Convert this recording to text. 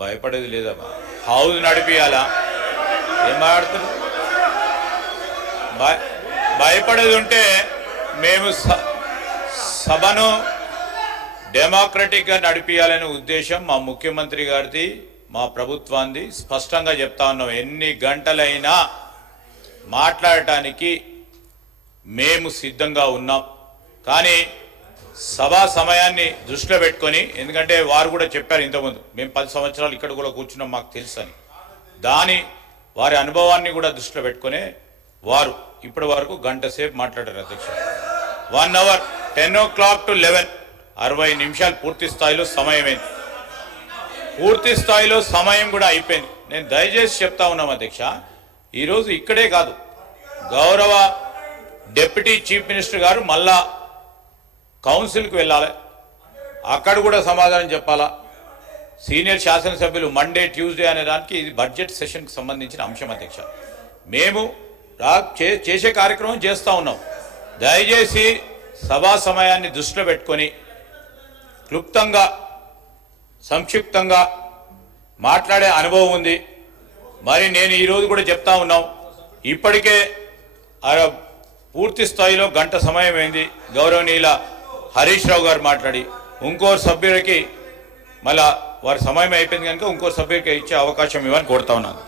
భయపడేది లేదమ్మా. హౌస్ నడిపియాలా? ఏం మాట్లాడుతున్నారు? భయపడేది ఉంటే మేము సభను డెమోక్రటిక్గా నడిపియాలనే ఉద్దేశం మా ముఖ్యమంత్రి గారిది, మా ప్రభుత్వాన్ని స్పష్టంగా చెప్తా ఉన్నాం. ఎన్ని గంటలైనా మాట్లాడటానికి మేము సిద్ధంగా ఉన్నాం. కానీ సభా సమయాన్ని దృష్టిలో పెట్టుకొని, ఎందుకంటే వారు కూడా చెప్పారు ఇంతకుముందు, మేము 10 సంవత్సరాలు ఇక్కడ కూడా కూర్చున్నాం మాకు తెలుసు అని, వారి అనుభవాన్ని కూడా దృష్టిలో పెట్టుకొని వారు ఇప్పటి వరకు గంట సేపు మాట్లాడారు అధ్యక్ష. 1 అవర్ 10 o'clock to 11, 60 నిమిషాలు పూర్తి స్థాయిలో సమయమైంది. పూర్తి స్థాయిలో సమయం కూడా అయిపోయింది. నేను దయచేసి చెప్తా ఉన్నాం అధ్యక్ష, ఈరోజు ఇక్కడే కాదు, గౌరవ డిప్యూటీ చీఫ్ మినిస్టర్ గారు మళ్ళా కౌన్సిల్కి వెళ్ళాలి, అక్కడ కూడా సమాధానం చెప్పాలా. సీనియర్ శాసనసభ్యులు మండే ట్యూస్డే అనే దానికి ఇది బడ్జెట్ సెషన్కి సంబంధించిన అంశం అధ్యక్ష. మేము చేసే కార్యక్రమం చేస్తూ ఉన్నాం. దయచేసి సభా సమయాన్ని దృష్టిలో పెట్టుకొని క్లుప్తంగా సంక్షిప్తంగా మాట్లాడే అనుభవం ఉంది. మరి నేను ఈరోజు కూడా చెప్తా ఉన్నాం, ఇప్పటికే పూర్తి స్థాయిలో గంట సమయం అయింది. గౌరవనీయుల హరీష్ రావు గారు మాట్లాడి ఇంకో సభ్యులకి మళ్ళా వారి సమయం అయిపోయింది కనుక ఇంకో సభ్యులకి ఇచ్చే అవకాశం ఇవ్వని కోరుతా ఉన్నాను.